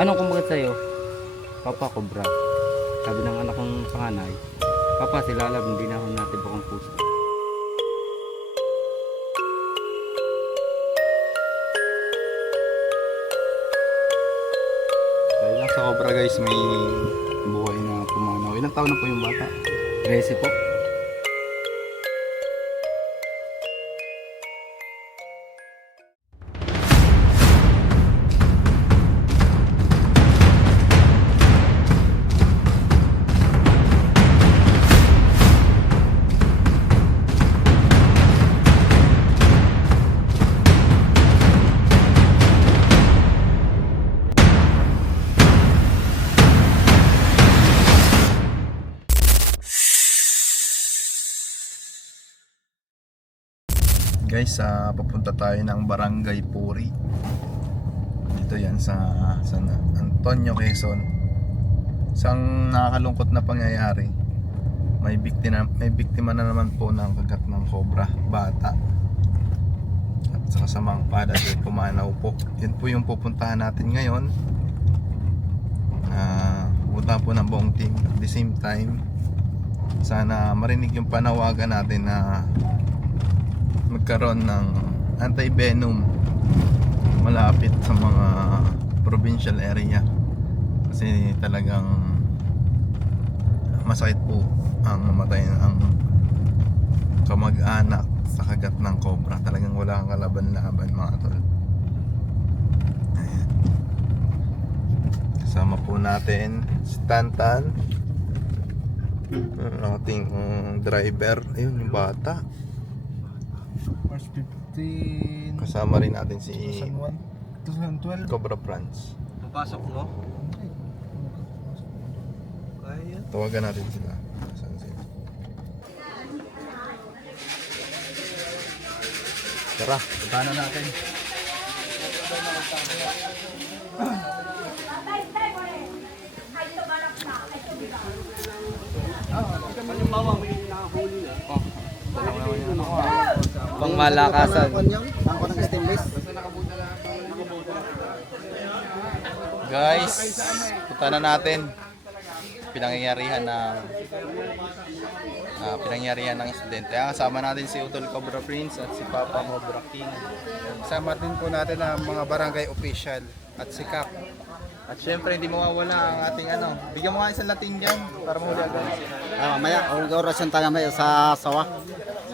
Anong kumagat sa'yo? Papa, cobra. Sabi ng anak kong panganay, Papa, si Lalab, hindi na ako natibok ang puso. Dahil lang sa cobra guys, may buhay na pumanaw. Ilang taon na po yung bata? 13 po. Guys, papunta tayo ng Barangay Puri. Dito yan sa San Antonio, Quezon. Isang nakakalungkot na pangyayari. May biktima na naman po ng kagat ng cobra, bata. At sa kasamang palad ay pumanaw po. Yan po yung pupuntahan natin ngayon. Pupunta po ng buong team. At the same time, sana marinig yung panawagan natin na magkaroon ng anti-venom malapit sa mga provincial area, kasi talagang masakit po ang mamatay ang kamag-anak sa kagat ng cobra. Talagang wala kang kalaban-laban mga tol. Ayan. Kasama po natin si Tantan, ang ating driver. Ayun yung bata. March 15, Kasama rin natin si 2012. Cobra Franz. Papasok mo? Kaya. Tawagan natin sila. Saan sila? Tara, punta na natin. Pang malakasan. Ako ng stainless. Guys, punta na natin. Pinangyarihan ng insidente. Kasama natin si Utol Cobra Prince at si Papa Cobra King. Kasama din po natin ang mga barangay official at si Kap. At syempre hindi mawawala ang ating bigyan mo nga isang Latin dyan para mahuli agad. Mamaya, orasyon tayo mamaya sa sawa.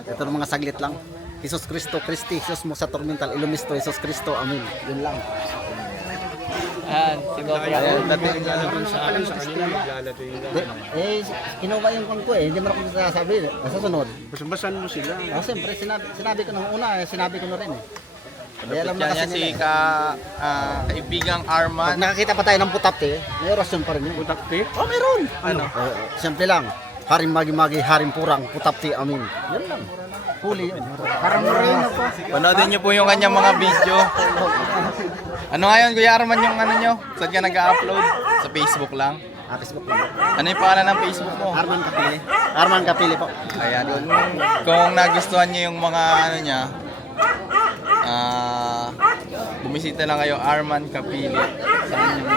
Ito ng mga saglit lang. Jesus Cristo, Christi, Jesus mo sa tormental, Ilumisto, Jesus Cristo, Amen. Yun lang. Ayan, si Cobra. Latin Sa akin, sa kanila, maglalatoy lang. Kinuha yung kong ko hindi mo ako sasabi. Sa sunod. Basan mo sila. Siyempre, sinabi ko nung una, sinabi ko na rin Kaya alam na Yan kasi si nila. kaibigang Pag Arman. nakakita pa tayo ng putapte, may orasyon pa rin yun. Putakti? Oh, meron! Ano? Siyempre lang, haring magi-magi, haring purang, putapte, amin. Yan lang. Huli yun. Parang moreno po. Panoodin niyo po yung kanyang mga video. Ano ngayon, Kuya Arman, yung nyo? Saan ka nag-upload? Sa Facebook lang? Facebook lang. Ano yung pangalan ng Facebook mo? Arman Kapili. Arman Kapili po. Ayan. Kung nagustuhan niyo yung mga niya, bumisita lang kayo, Arman Kapili. Sa kanyang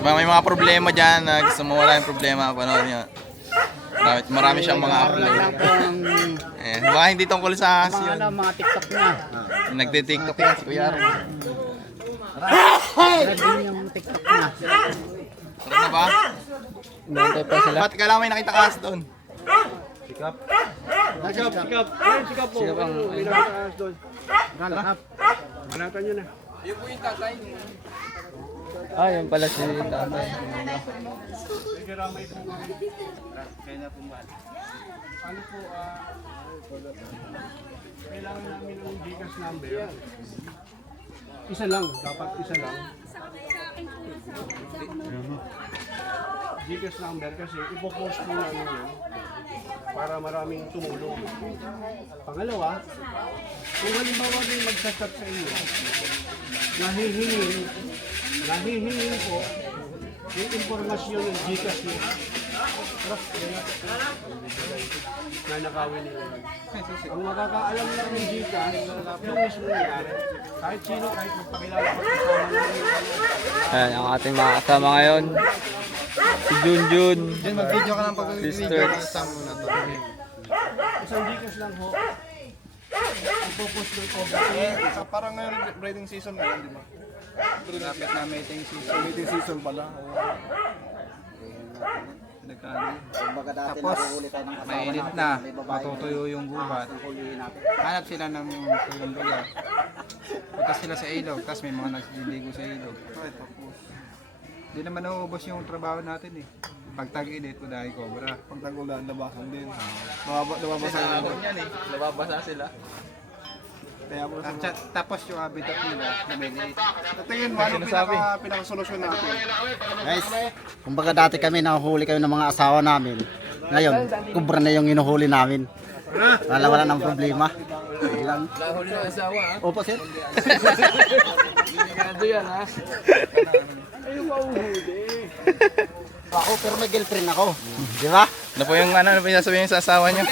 may mga problema dyan na gusto mo wala yung problema, panood niyo. Marami siyang mga upload. Ayan. Baka hindi tungkol sa yun. Mga TikTok niya. Nagde-TikTok yan si Kuya Arman. Grabe yung TikTok niya. Tara na ba? Nantay pa sila. Ba't kailangan may nakita kas doon? Sikap. Sikap po. Sikap ang... May nakataas doon. Hanatan nyo na. Yan pala si tatay. Ano po, kailangan namin ng Gcash number. Isa lang, dapat isa lang. Gcash number kasi ipopost mo namin yun para maraming tumulong. Pangalawa, kung halimbawa din magsasat sa inyo, nahihingin po yung impormasyon ng Gcash nyo. Na nakawin nila yun. Ang makakaalam lang ng Gcash, yung mismo nangyari. Kahit sino, kahit magpakilala ko sa kasama namin, Ayan, ang ating mga kasama ngayon. Si Junjun. Yun, mag-video ka lang pag Sister. Kasama mo na to. Isang Gcash lang ho. Ipopost ko po. Parang ngayon breeding season na di ba? Lapit na mating season. Breeding season pala. Kumbaga dati Tapos, nahuhuli tayo ng asawa mainit natin, na, may babae matutuyo yung gubat. hulihin natin. Hanap sila ng tuyong lugar. Punta sila sa ilog, tapos may mga nagsiligo sa ilog. Hindi naman nauubos yung trabaho natin eh. Pag tag-init, udahi cobra. Pag tagulan, labasan din. Nababasa yan eh. Nababasa sila. Kaya mo Tapos yung habitat nila, lumiliit. tingin mo, ano pinakasolusyon natin? Guys, kumbaga dati kami nahuhuli kami ng mga asawa namin. Ngayon, kubra na yung inuhuli namin. Wala nang problema. Ilang. Nahuli ng asawa ha? Opo, sir. Delikado yan ha? Ako, pero may girlfriend ako. Di ba? Ano po yung ano po yung sasabihin sa asawa niyo?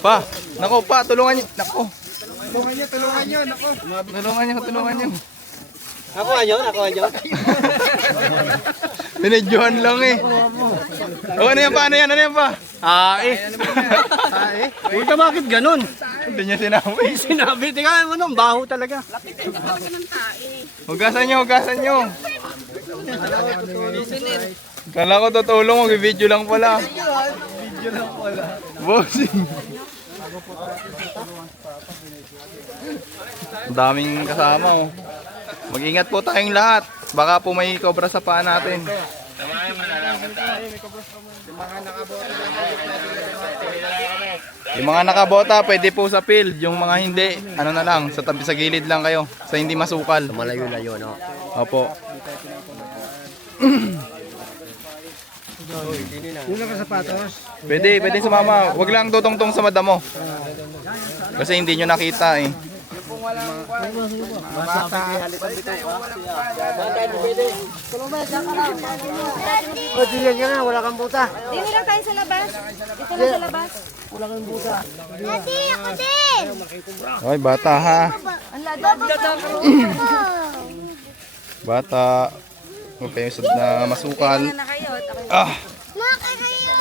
Pa, nako pa, tulungan niyo. Nako, Tulungan nyo, naku. tulungan niyo. Ako anyo. Binidyohan lang eh. O, ano yan pa? Ano yan pa? Puta, bakit ganun? Hindi niya sinabi. Sinabi, tingnan mo nung baho talaga. Hugasan niyo. Kala ko tutulong, mag-video lang pala. Bossing. Ang daming kasama oh. Mag-ingat po tayong lahat. Baka po may cobra sa paa natin. Yung mga nakabota, pwede po sa field. Yung mga hindi, ano na lang, sa tabi sa gilid lang kayo. Sa hindi masukal. Malayo-layo no? Opo. Yung nakasapatos. Pwede sumama. Huwag lang tutungtong sa madamo. Kasi hindi nyo nakita eh. Dito lang tayo sa labas. Dito lang sa labas. Wala kang buta. Daddy, ako din. Ay, bata ha. Ang lado. Bata. Huwag kayo na masukal. Na kayo. Ah! Maka kayo.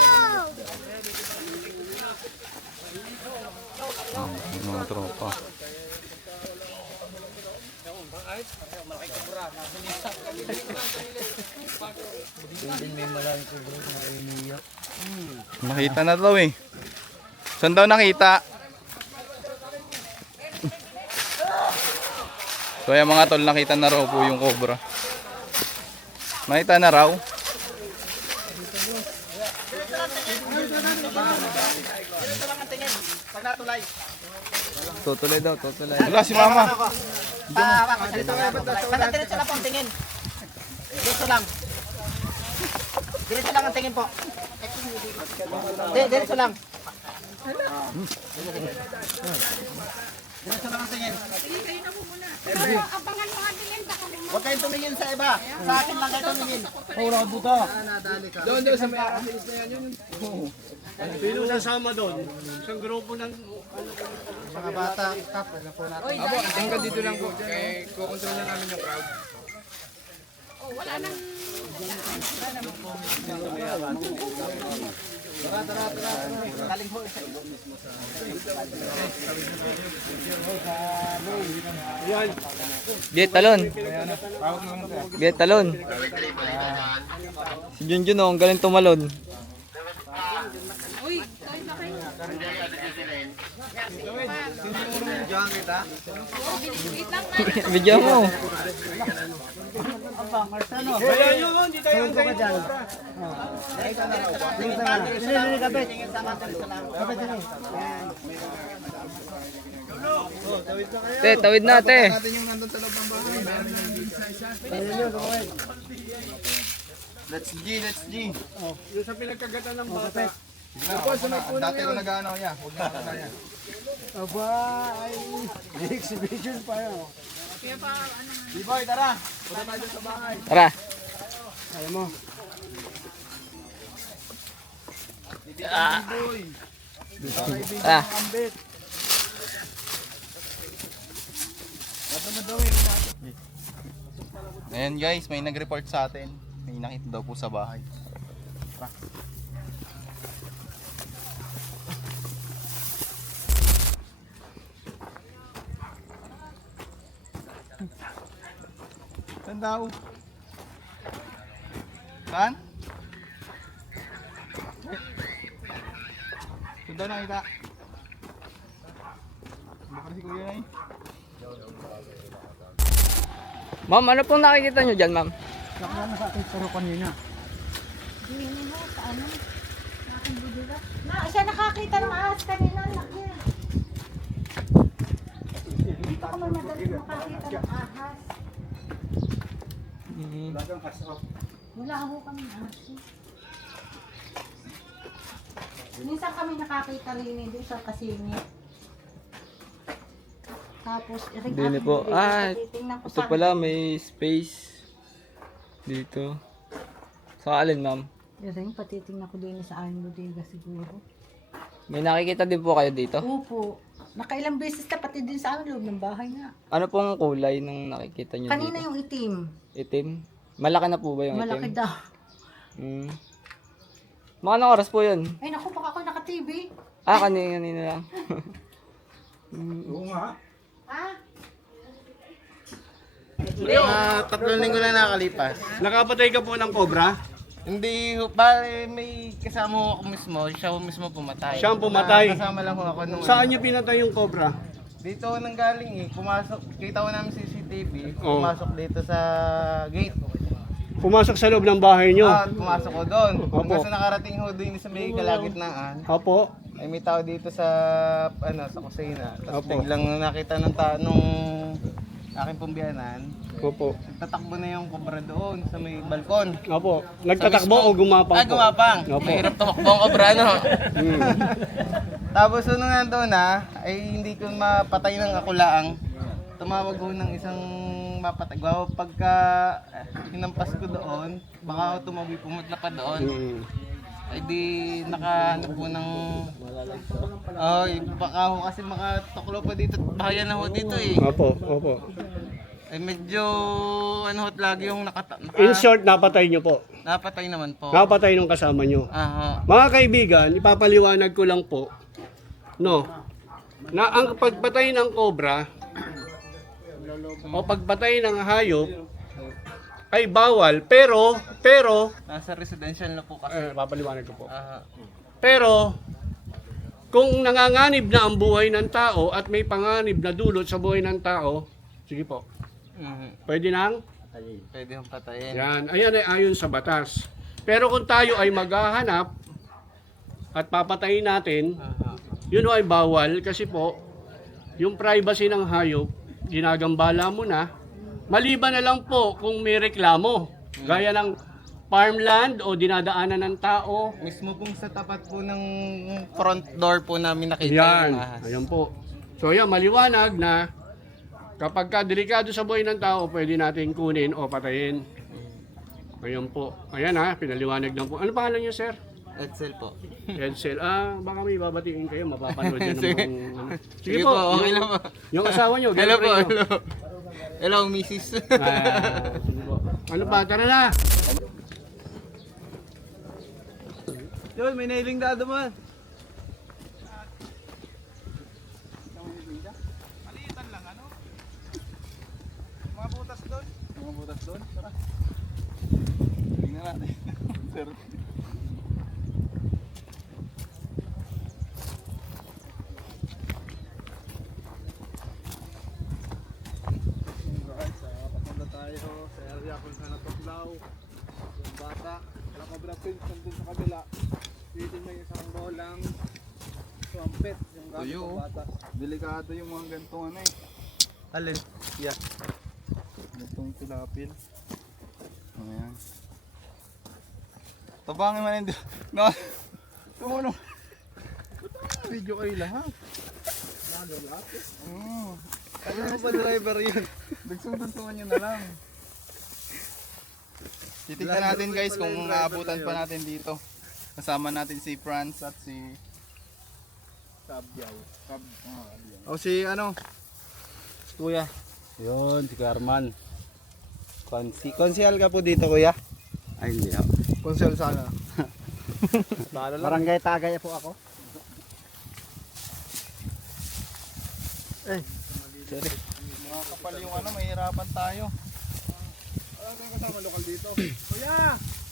Mga tropa. Nakita na daw eh. Saan daw nakita? So yung mga tol, nakita na raw po yung cobra. Nakita na raw. Tutulay daw, tutulay. Wala si mama. Diretso lang po ang tingin. Diretso lang. Diretso lang ang tingin po. Diretso lang. Diretso lang ang tingin. Huwag kayong tumingin sa iba. Sa akin lang kayo tumingin. Doon sa may aratilis na yan. Sino sasama doon? Isang grupo ng... Mga bata, tap, wala po natin. Abo, hanggang dito lang po. Eh, kukontrol na namin yung crowd. Get talon. Get talon. Si Junjun oh, ang galing tumalon. Video mo. Kaya yun, hindi tayo ang kayo. Te, tawid na te. Let's G. Yung sa pinagkagatan ng bata. Dati ko nag-ano yan. Huwag na kaya. Aba, ay exhibition pa yun. B-boy, tara. Punta tayo sa bahay. Tara. Alam mo, Tara. Ayan guys, may nag-report sa atin. May nakita daw po sa bahay. Tara. Saan daw? Saan? Saan daw nakita? Baka si kuya na eh. Ma'am, ano pong nakikita nyo dyan, ma'am? Hindi mo sa ano? Aking budula. Siya nakakita ng ahas kanina. Laki. Dito ka man madalas makakita ng ahas. Wala ako kami ahas. Minsan kami nakakita rin doon sa kasingit. Tapos, Hindi po. titingnan ko Ito pala, may space dito. Sa alin, ma'am? Yung patitingnan ko din sa aming bodega siguro. May nakikita din po kayo dito? Opo. Nakailang beses na pati din sa amin loob ng bahay nga. Ano pong kulay ng nakikita nyo Kanina dito? yung itim. Itim? Malaki na po ba yung Malaki itim? daw. Hmm. Mga anong oras po yun? Ay naku, baka ako naka-TV. Kanina lang. Ah? Tatlong linggo na nakalipas. Nakapatay ka po ng cobra? Hindi, bale may kasama ko ako mismo, siya ho mismo pumatay. Siya ang pumatay. Kasama lang ho ako nung Saan niyo pinatay yung cobra? Dito ho nanggaling eh, pumasok, kita ko namin CCTV, Oo. pumasok dito sa gate. Pumasok sa loob ng bahay niyo? Pumasok ko doon. Opo. Hanggang sa nakarating ho doon sa may kalagitnaan, Opo. ay may tao dito sa, sa kusina. Tapos Opo. biglang nakita nung aking pumbiyanan, Opo. tatakbo na yung kobra doon sa may balkon. Opo. Nagtatakbo o gumapang po? Gumapang. Opo. Mahirap tumakbo ang kobra, no? Hmm. Tapos nung nandun na, ay hindi ko mapatay ng akulaang. Tumawag ko ng isang mapatay. Gawa pagka hinampas ko doon, baka ako tumabi pumunta pa doon. Hmm. Ay di nakahanap po ng... baka ako kasi makatuklo pa dito. Bahayan na ho dito eh. Opo. Opo. Ay medyo lagi yung In short, napatay niyo po. napatay naman po. Napatay nung kasama niyo. Aha. Mga kaibigan, ipapaliwanag ko lang po, no, na ang pagpatay ng cobra o pagpatay ng hayop ay bawal, pero, Nasa residential na po kasi. papaliwanag ko po. Aha. Pero, kung nanganganib na ang buhay ng tao at may panganib na dulot sa buhay ng tao, sige po, pwede nang, Pwede yung patayin. yan, ayan ay ayon sa batas. Pero kung tayo ay maghahanap at papatayin natin, Aha. yun ay bawal kasi po, yung privacy ng hayop, ginagambala mo na, maliban na lang po kung may reklamo, gaya ng farmland o dinadaanan ng tao. Mismo pong sa tapat po ng front door po namin nakita Yan, yung ahas. ayan po. So yan, maliwanag na kapag ka delikado sa buhay ng tao, pwede natin kunin o patayin. Ayan po. Ayan ha, pinaliwanag lang po. Ano pangalan niyo, sir? Edsel po. Edsel. Baka may babatiin kayo, mapapanood yan ng mga... Sige po, okay lang po. Yung asawa niyo, Hello po, girlfriend niyo. hello. Hello, misis. Sige po. Ano pa? Tara na! Yun, may nailing dado man. Maliitan lang, ano? Mga butas doon. Mga butas doon? Tara. Tingnan natin. Sir. Papunta tayo sa area kung saan natuglaw. Yung bata, nakabra pins nandun sa kabila. Dito may isang bolang trumpet. Yung gato ng bata. Delikado yung mga gantong ano eh. Alin? Yeah. Gantong tilapil. Ayan. Tabangin man hindi. No. Tumunong. Video kayo lahat. Ano ba driver yun? Nagsundan-sundan nyo na lang. Titignan natin guys kung aabutan pa natin dito. Kasama natin si Franz at si Sabyaw. O si ano? Kuya. Yun, si Carman. Konsyal ka po dito, kuya? Ay, hindi ako. Konsyal sana. Barangay Tagay po ako. Mga kapal yung ano, mahirapan tayo. Wala tayong kasama lokal dito. Kuya!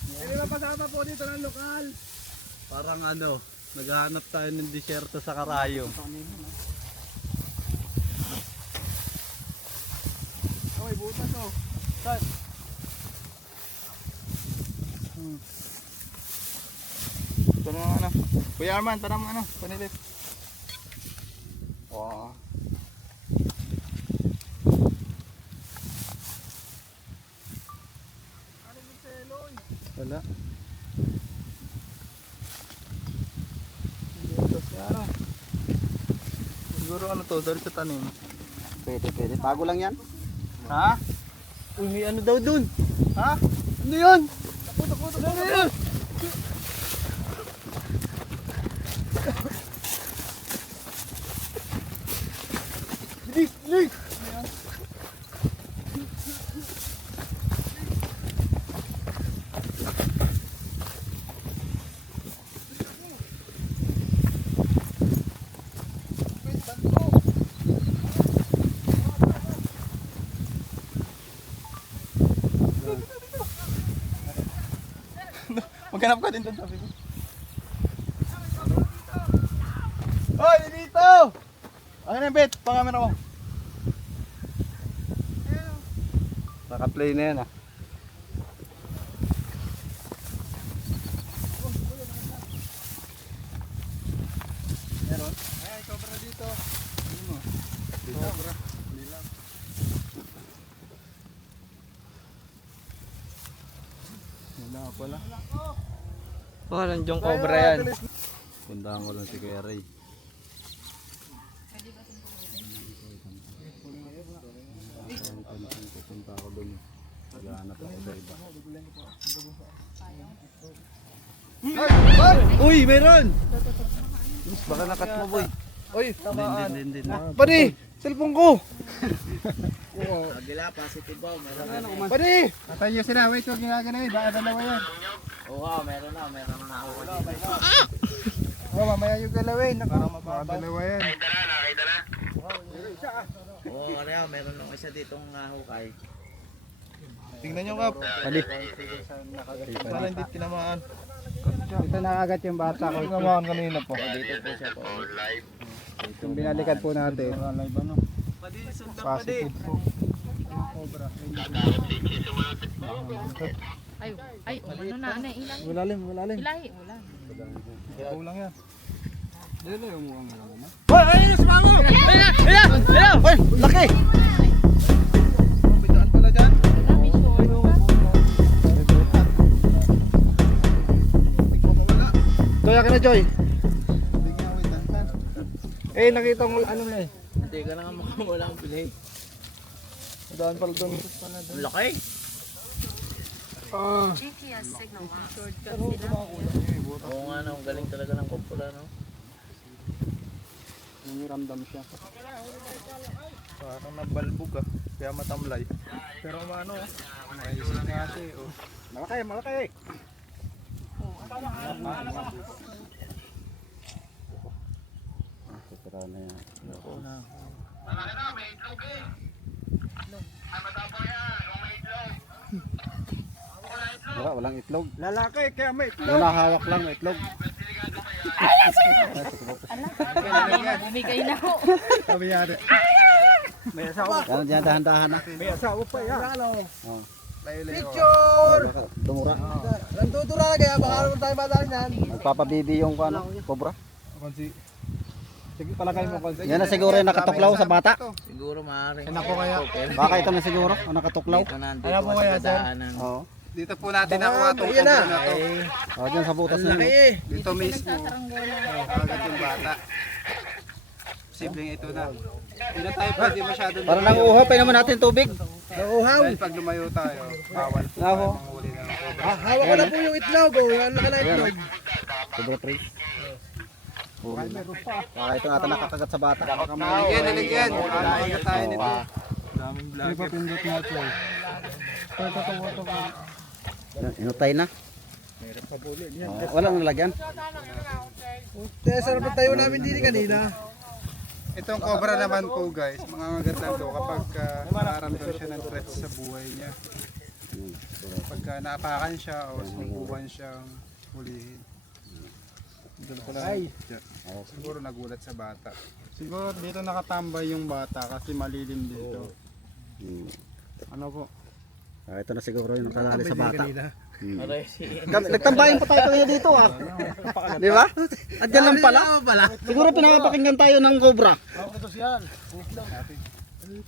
Hindi na pasama po dito ng lokal. Parang ano, naghahanap tayo ng disyerto sa Karayo. Okay, butas oh. Saan? Ito na ano. Kuya Arman, tanong ano, panilit. Wow. Wala. Butas nga ano. Siguro ano to, dahil sa tanim. Pwede. Bago lang yan. Ha? Uy, may ano daw dun? Ha? Ano yun? Ano yun? Bilis! Maghanap ka din doon, sabi ko. Hoy, dito! Akin na, Bet. Pangamera mo. Naka-play na yan ah. Meron? Ay, cobra dito. Cobra. Hindi lang. Wala pala. Oh, nandiyon cobra yan. Puntahan ko lang si Kuya Ray. Pupunta ako dun. Wala ako sa iba. Uy, meron! Baka nakat mo, boy. Uy, Hindi. Padi! Cellphone ko! Agila, positive ba? Meron. Padi! Patay nyo sila. Wait, huwag ginagana yun. Baka dalawa yan. Oo, meron na ako. Oh, mamaya yung galawin. Baka dalawa yan. Oo, meron nung isa ditong hukay. Tingnan nyo, Kap. Pali. Sana hindi tinamaan. Ito na agad yung bata ko. Tinamaan kanina po. Dito po siya po. Yung binalikan po natin. Positive po. Ay, ano na, ilan? Malalim. Ilahi, wala. Kulang yan. Uy, laki! Bitaan pala dyan. Kami sure. Hindi ko mawala. Joy, akin na Joy. Hindi nga, wait. Tantan. Eh, nakita mo ano na eh. Hindi ka na nga makawala ang pilay. Daan pala doon. Ang laki! GPS signal lost. Shortcut sila. Oo nga, no, galing talaga ng kumpula, no? Namiramdam siya. Parang nabalbog ah. Kaya matamlay. Pero ano, maisip nga ate. Oh. Malaki. Tara na yan. Ako na. Wala, walang itlog. Lalaki, kaya may itlog. Wala, hawak lang, may itlog. Bumigay na ako. Sabi niya ate. May asawa. Yan, dyan, dahan-dahan na. May asawa pa yan. Oh. Picture! Dumura. Nandudura kaya baka naman tayo madali yan. Nagpapabibi yung ano, cobra. Konsi. Sige, palagay mo konsi. Yan na siguro yung nakatuklaw sa bata. Siguro maaaring. Ano po kaya? Baka ito na siguro, ang nakatuklaw. Ano po kaya, sir? Oo. Dito po natin nakuha itong cobra na to. Oh, dyan sa butas na yun. Dito mismo. Agad yung bata. Posibleng ito na. Hindi na tayo pwede masyadong Parang nanguuhaw, pa naman natin tubig. Dahil pag lumayo tayo, bawal po Nako. manghuli ng cobra. Hawak ko na po yung itlog. Oh. Ano ka na itlog? Cobra 3. Baka ito nga ata nakakagat sa bata. Naligyan. Nakakagat tayo nito. Daming vlogger. Inutay na. Wala nang lagyan. Itong cobra naman po guys, mangangagat lang to kapag nararamdaman siya ng threat sa buhay niya. Kapag naapakan siya o sinubukan siyang hulihin. Doon ko lang. Siguro nagulat sa bata. Siguro dito nakatambay yung bata kasi malilim dito. Ano po? Ito na siguro yung nakadali sa bata. Nagtambayan pa tayo kanina dito Di ba? Andiyan lang pala. Siguro pinapakinggan tayo ng cobra.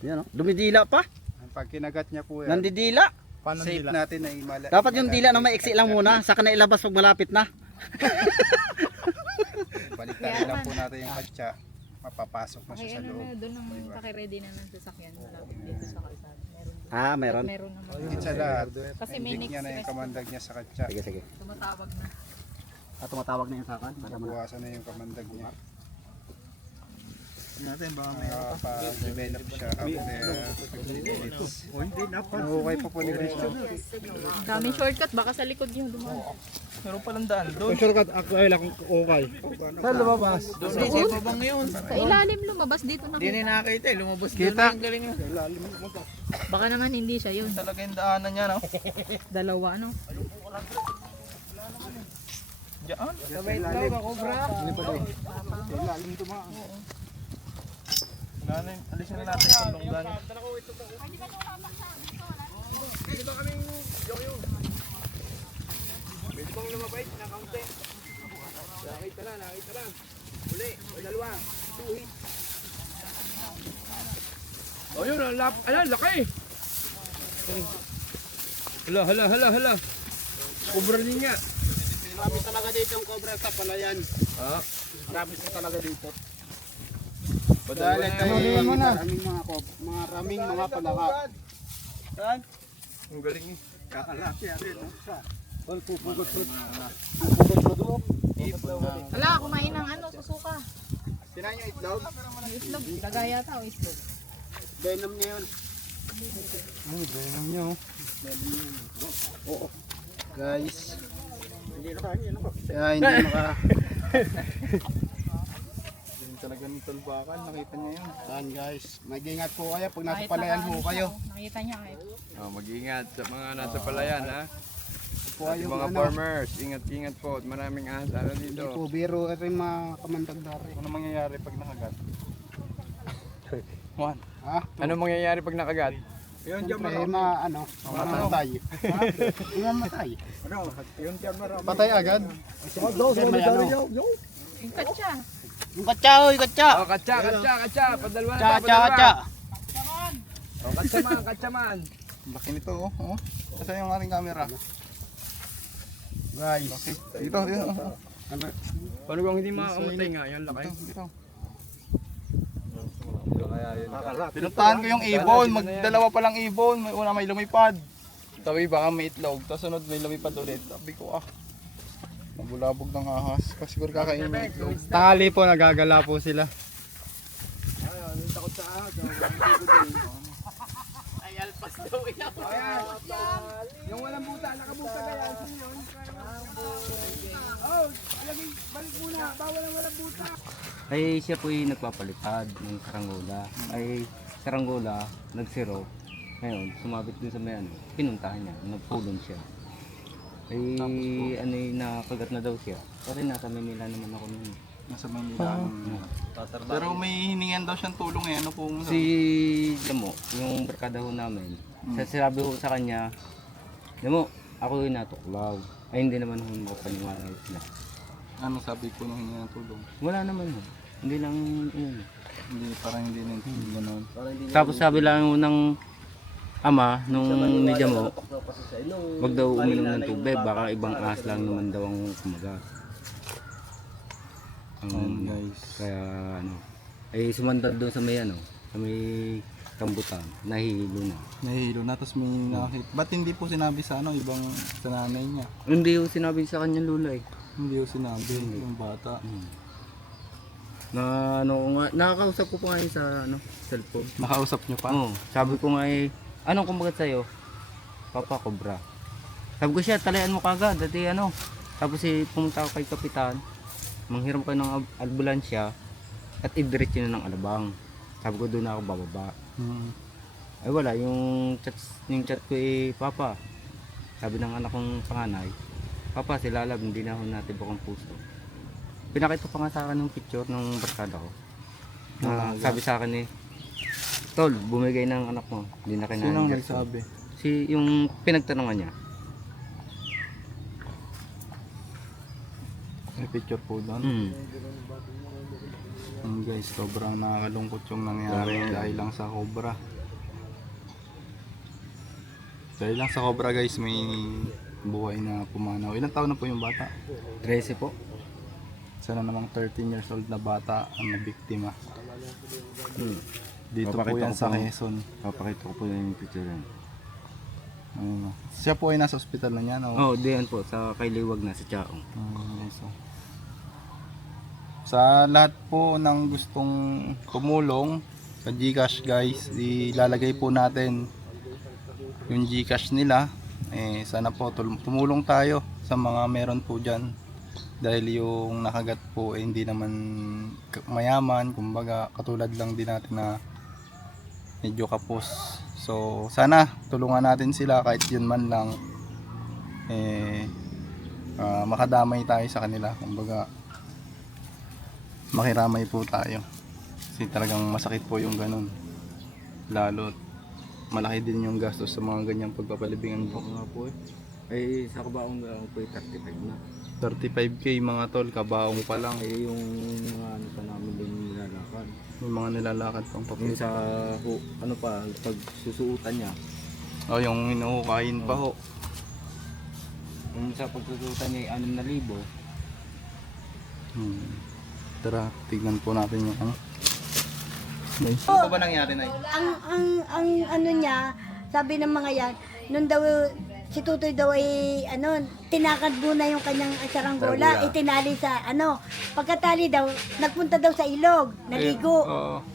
Yan dumidila pa. Pag kinagat niya po yan, Nandidila. safe natin na imala. Dapat yung dila na maiksi lang muna, saka na ilabas pag malapit na. Baliktarin lang po natin yung katsa. Mapapasok na siya sa loob. Doon ang paki-ready na ng sasakyan malapit dito sa kalsada. Meron. Meron naman. Higit sa lahat, Kasi may inject niya na yung kamandag niya sa katsa. Sige. Tumatawag na. Tumatawag na yung sakan. Buwasan na yung kamandag niya. Nakapa-develop siya after 15 minutes. Nahukay pa po ni Christian. Daming shortcut, baka sa likod niyo dumaan. Meron palang daan doon. Sa ilalim lumabas dito na. Hindi na nakakita eh. Lumabas doon. Kita. Ang galing na. Baka naman hindi siya yun. Talaga yung daanan niya, no? Dalawa ano. Diyan. Alisin na natin sa longgan. Oh, yun, laki. Hala. Cobra din nga. Marami talaga dito yung cobra sa palayan. Marami talaga dito. Dali tayo muna. Maraming mga palaka. Ang galing eh. Wala, kumain ng ano, susuka. Kinain yung itlog? Itlog, kagaya tao, itlog. Venom niya yun. Venom niyo. Guys. Kaya hindi maka... Ganun talaga ng tulbakan. Nakita niyo yun. Saan guys? Mag-ingat po kayo pag nasa palayan ho kayo. Nakita niya kayo. Mag-ingat sa mga nasa palayan ha. Po At yung mga farmers, ingat-ingat po. At maraming ahas dito. Po, biro at yung mga kamandag dari. Ano mangyayari pag nakagat? Juan, Ha? ano mangyayari pag nakagat? Yun, Siyempre, mamatay. Mamatay. Patay agad? Siyempre, may ano. Yung katsa. Yung katsa, oy, katsa. Oh, katsa. Padalwa na Katsa, ta, padalwa. katsa. Oh, katsa man. Laki nito oh. Kasi yung aking camera. Guys. Dito. Paano kung hindi makamatay nga? Yan laki. Dito. Pinuntahan ko yung ibon, magdalawa pa lang ibon, may lumipad. Sabi baka may itlog, tapos sunod may lumipad ulit. Sabi ko nabulabog ng ahas, kasi siguro kakainin yung itlog. Tanghali po, nagagala po sila. Yung walang buta, nakabuta na yan. Ay siya po yung nagpapalipad ng saranggola. Ay saranggola, nagsiro. Ngayon, sumabit dun sa may ano, pinuntahan niya, nagpulong siya. Ay ano yung nakagat na daw siya. Kasi nasa Manila naman ako noon. Nasa Manila. Pero may hiningan daw siyang tulong ano po. Si Damo, yung barkada ho namin, sabi ho sa kanya, Damo, ako yung natuklaw. Ay hindi naman ho makapaniwala na. Ano sabi po nung hiningan tulong? Wala naman ho. Hindi lang yun. Parang hindi naintindihan gano'n. Tapos sabi lang ho ng ama nung ni Damo, wag daw uminom ng tubig, baka ibang ahas lang naman daw ang kumagat. Guys. Kaya ano, ay sumandad doon sa may ano, sa may kambutan, nahihilo na. Nahihilo na, tapos may nakakita. Ba't hindi po sinabi sa ibang sa nanay niya? Hindi ko sinabi sa kanya lula eh. Hindi ko sinabi yung bata. Na ano nga, nakakausap ko pa nga yun sa cellphone. Nakausap nyo pa? Oo, sabi ko nga anong kumagat sa'yo? Papa, cobra. Sabi ko siya, talayan mo kagad, dati Tapos pumunta ako kay Kapitan, manghiram ko ng ambulansya at idiretso na ng Alabang. Sabi ko doon ako bababa. Ay wala, yung chat ko Papa. Sabi ng anak kong panganay, Papa, si Lalab, hindi na ako natin bukang puso. Pinakita pa nga sa akin ng picture ng barkada ko. Sabi sa akin Tol, bumigay ng anak mo. Hindi na kailangan. Sino ang nagsabi? Yung pinagtanungan niya. May picture po doon. Mm. Guys, sobrang nakakalungkot yung nangyari dahil lang sa cobra. Dahil lang sa cobra guys, may buhay na pumanaw. Ilang taon na po yung bata? 13 po. Sana namang 13 years old na bata ang nabiktima. Dito po Papakita yan ko sa po. Quezon. Papakita ko po yung picture yan. Ayun, siya po ay nasa ospital na niya, no? Oo, diyan po. Sa kay Liwag na, sa Chaong. Yes, oh. Sa lahat po ng gustong tumulong sa GCash guys, ilalagay po natin yung GCash nila. Sana po tumulong tayo sa mga meron po dyan. Dahil yung nakagat po hindi naman mayaman, kumbaga katulad lang din natin na medyo kapos. So sana tulungan natin sila kahit yun man lang makadamay tayo sa kanila, kumbaga makiramay po tayo kasi talagang masakit po yung ganun, lalo malaki din yung gastos sa mga ganyang pagpapalibingan po. Nga po sa kabaong ako po 35 na. 35k mga tol, kabaong pa lang. Yung mga pa namin din nilalakad. May mga nilalakad pang Yung papel. sa pag susuutan niya. Yung hinuhukayin pa ho. Yung sa pagsusuutan niya 6,000. Tara, tignan po natin yung ano. Ano ba nangyari na? Ang ano niya, sabi ng mga yan, nung daw si Tutoy daw ay tinakad muna yung kanyang saranggola, itinali sa pagkatali daw, nagpunta daw sa ilog, naligo.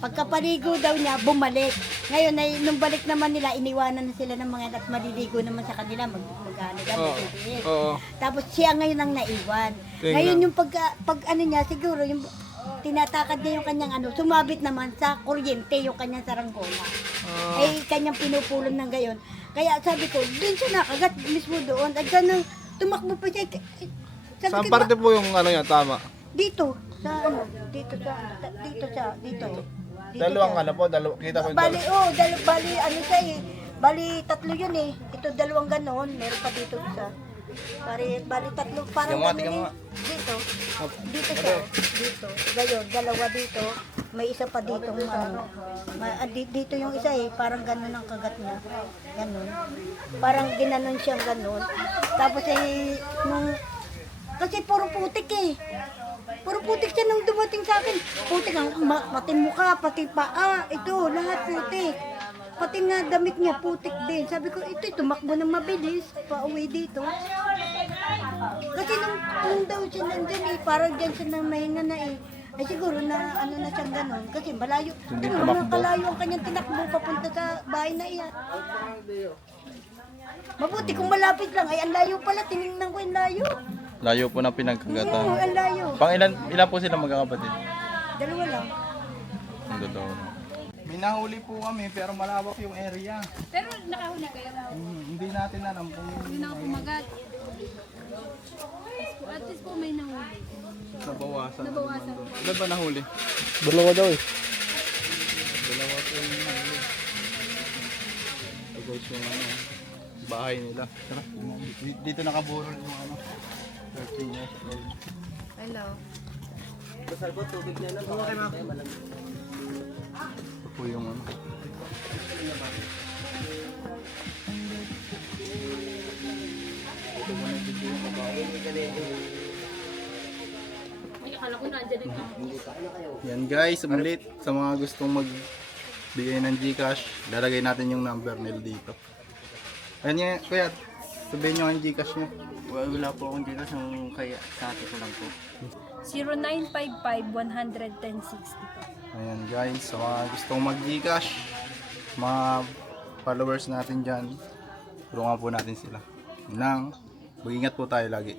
Pagkapaligo daw niya, bumalik. Ngayon ay nung balik naman nila, iniwanan na sila ng mga at maliligo naman sa kanila, magano daw, magtitiis. Tapos siya ngayon ang naiwan. Ngayon yung pag niya, siguro yung tinatakad niya yung kanyang sumabit naman sa kuryente yung kanyang saranggola. Ay kanyang pinupulong ng gayon. Kaya sabi ko, doon siya nakagat mismo doon. At ganun, tumakbo pa siya. Sabi Saan ko, parte po yung niya, tama? dito. Dito. Dalawang po, kita po yung Bali, siya eh. Bali, tatlo yun eh. Ito, dalawang ganon. Meron pa dito isa. Bali, tatlo. Parang ganun eh. Dito. Dito siya. Dito. Gayon, dalawa dito. May isa pa dito. Dito yung isa eh. Parang ganon ang kagat niya. Ganon. Parang ginanon siyang ganon. Tapos eh, kasi puro putik eh. Puro putik siya nung dumating sa akin. Putik ang pati mukha, pati paa. Ito, lahat putik. Pati nga damit niya, putik din. Sabi ko, ito, tumakbo ng mabilis. Pauwi dito. Kasi nung daw siya nandyan eh, parang dyan siya nang mahinga na eh. Ay siguro na na siyang ganon. Kasi malayo. Mga kalayo ang kanyang tinakbo papunta sa bahay na iyan. Mabuti kung malapit lang. Ay, ang layo pala. Tinignan ko yung layo. Layo po na pinagkagatan. Oo, ang layo. Pang ilan po sila magkakapatid? Dalawa lang. Ang totoo. May nahuli po kami pero malawak yung area. Pero nakahuli kayo. Hindi natin alam kung Hindi na ako pumagat. At least po may nahuli. nabawasan. Nabawasan. Ilan ba nahuli? Dalawa daw eh. Dalawa po yung nahuli. Tapos yung bahay nila. Tara, dito nakaburol yung 13 years old. Hello. Ito po yung Ay, akala ko nandiyan yung yan guys, ulit sa mga gustong magbigay ng GCash, lalagay natin yung number nila dito. Ayan nga, kuya, Sabihin nyo ang Gcash nyo. Wala po akong dito kaya sa ate ko lang po. 0955-110-60 po. Ayan guys, sa mga gustong mag-Gcash, mga followers natin dyan, tulungan po natin sila. Mag-ingat po tayo lagi.